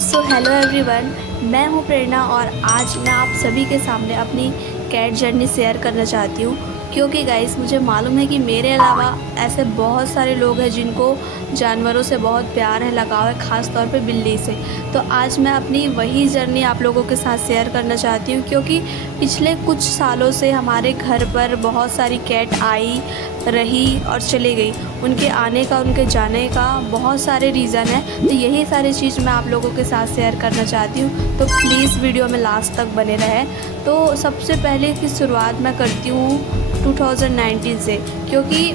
So hello everyone, मैं हूँ प्रेरणा और आज मैं आप सभी के सामने अपनी कैट जर्नी शेयर करना चाहती हूँ। क्योंकि गाइस मुझे मालूम है कि मेरे अलावा ऐसे बहुत सारे लोग हैं जिनको जानवरों से बहुत प्यार है, लगाव है, ख़ास तौर पे बिल्ली से। तो आज मैं अपनी वही जर्नी आप लोगों के साथ शेयर करना चाहती हूँ, क्योंकि पिछले कुछ सालों से हमारे घर पर बहुत सारी कैट आई, रही और चली गई। उनके आने का, उनके जाने का बहुत सारे रीज़न है। तो यही सारी चीज़ मैं आप लोगों के साथ शेयर करना चाहती हूँ, तो प्लीज़ वीडियो में लास्ट तक बने रहें। तो सबसे पहले की शुरुआत मैं करती हूँ 2019 से, क्योंकि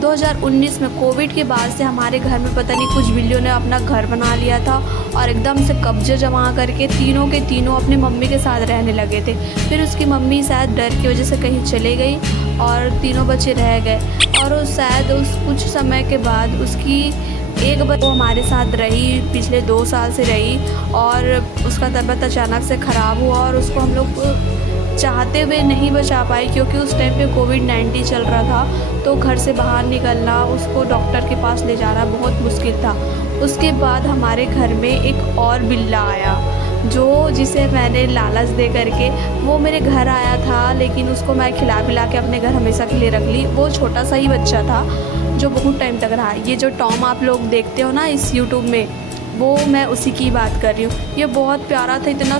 2019 में कोविड के बाद से हमारे घर में पता नहीं कुछ बिल्लियों ने अपना घर बना लिया था और एकदम से कब्जे जमा करके तीनों के तीनों अपनी मम्मी के साथ रहने लगे थे। फिर उसकी मम्मी शायद डर की वजह से कहीं चले गई और तीनों बच्चे रह गए। और उस शायद उस कुछ समय के बाद उसकी एक बच्ची हमारे साथ रही, पिछले 2 साल से रही, और उसका तबीयत अचानक से ख़राब हुआ और उसको हम लोग चाहते हुए नहीं बचा पाए, क्योंकि उस टाइम पे कोविड-19 चल रहा था। तो घर से बाहर निकलना, उसको डॉक्टर के पास ले जाना बहुत मुश्किल था। उसके बाद हमारे घर में एक और बिल्ला आया, जिसे मैंने लालच दे करके वो मेरे घर आया था, लेकिन उसको मैं खिला पिला के अपने घर हमेशा के लिए रख ली। वो छोटा सा ही बच्चा था जो बहुत टाइम तक रहा। ये जो टॉम आप लोग देखते हो ना इस यूट्यूब में, वो मैं उसी की बात कर रही हूँ। ये बहुत प्यारा था, इतना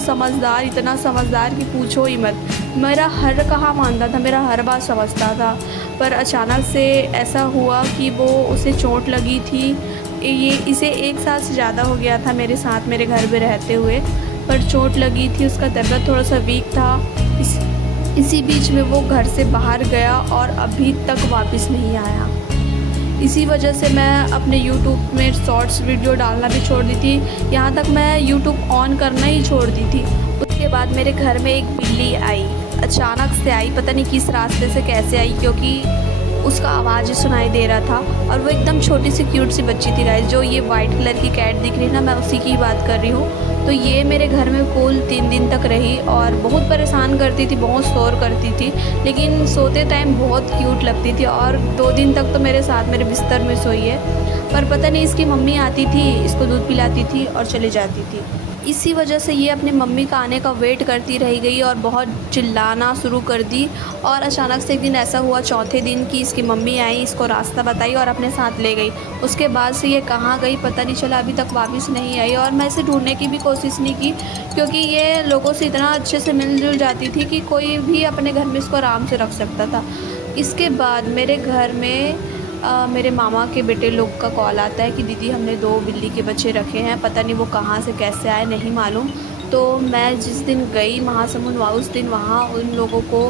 समझदार कि पूछो ही मत। मेरा हर कहा मानता था, मेरा हर बात समझता था। पर अचानक से ऐसा हुआ कि उसे चोट लगी थी। इसे 1 साल से ज़्यादा हो गया था मेरे साथ, मेरे घर में रहते हुए, पर चोट लगी थी। उसका तबीयत थोड़ा सा वीक था। इसी बीच में वो घर से बाहर गया और अभी तक वापस नहीं आया। इसी वजह से मैं अपने YouTube में शॉर्ट्स वीडियो डालना भी छोड़ दी थी, यहाँ तक मैं YouTube ऑन करना ही छोड़ दी थी। उसके बाद मेरे घर में एक बिल्ली आई, अचानक से आई, पता नहीं किस रास्ते से कैसे आई, क्योंकि उसका आवाज़ ही सुनाई दे रहा था। और वो एकदम छोटी सी क्यूट सी बच्ची थी गाइस। जो ये वाइट कलर की कैट दिख रही है ना, मैं उसी की बात कर रही हूँ। तो ये मेरे घर में कुल 3 दिन तक रही और बहुत परेशान करती थी, बहुत शोर करती थी, लेकिन सोते टाइम बहुत क्यूट लगती थी। और 2 दिन तक तो मेरे साथ मेरे बिस्तर में सोई है। पर पता नहीं इसकी मम्मी आती थी, इसको दूध पिलाती थी और चली जाती थी। इसी वजह से ये अपनी मम्मी का आने का वेट करती रह गई और बहुत चिल्लाना शुरू कर दी। और अचानक से एक दिन ऐसा हुआ, चौथे दिन, कि इसकी मम्मी आई, इसको रास्ता बताई और अपने साथ ले गई। उसके बाद से ये कहाँ गई पता नहीं चला, अभी तक वापस नहीं आई। और मैं इसे ढूंढने की भी कोशिश नहीं की, क्योंकि ये लोगों से इतना अच्छे से मिलजुल जाती थी कि कोई भी अपने घर में इसको आराम से रख सकता था। इसके बाद मेरे घर में मेरे मामा के बेटे लोग का कॉल आता है कि दीदी हमने 2 बिल्ली के बच्चे रखे हैं, पता नहीं वो कहाँ से कैसे आए, नहीं मालूम। तो मैं जिस दिन गई महासमुंद, उस दिन वहाँ उन लोगों को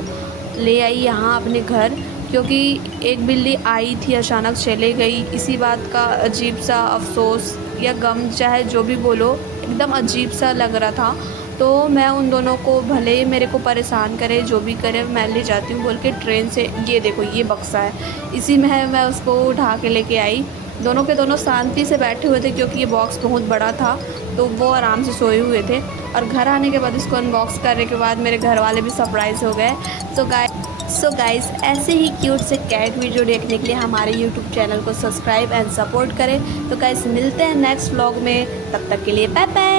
ले आई यहाँ अपने घर, क्योंकि एक बिल्ली आई थी, अचानक चले गई। इसी बात का अजीब सा अफसोस या गम, चाहे जो भी बोलो, एकदम अजीब सा लग रहा था। तो मैं उन दोनों को, भले ही मेरे को परेशान करे, जो भी करे, मैं ले जाती हूँ बोल के ट्रेन से। ये देखो, ये बक्सा है, इसी में है, मैं उसको उठा के लेके आई। दोनों के दोनों शांति से बैठे हुए थे, क्योंकि ये बॉक्स बहुत बड़ा था, तो वो आराम से सोए हुए थे। और घर आने के बाद इसको अनबॉक्स करने के बाद मेरे घर वाले भी सरप्राइज़ हो गए। सो गाइस ऐसे ही क्यूट से कैट वीडियो देखने के लिए हमारे यूट्यूब चैनल को सब्सक्राइब एंड सपोर्ट करें। तो गाइस मिलते हैं नेक्स्ट व्लॉग में, तब तक के लिए बाय बाय।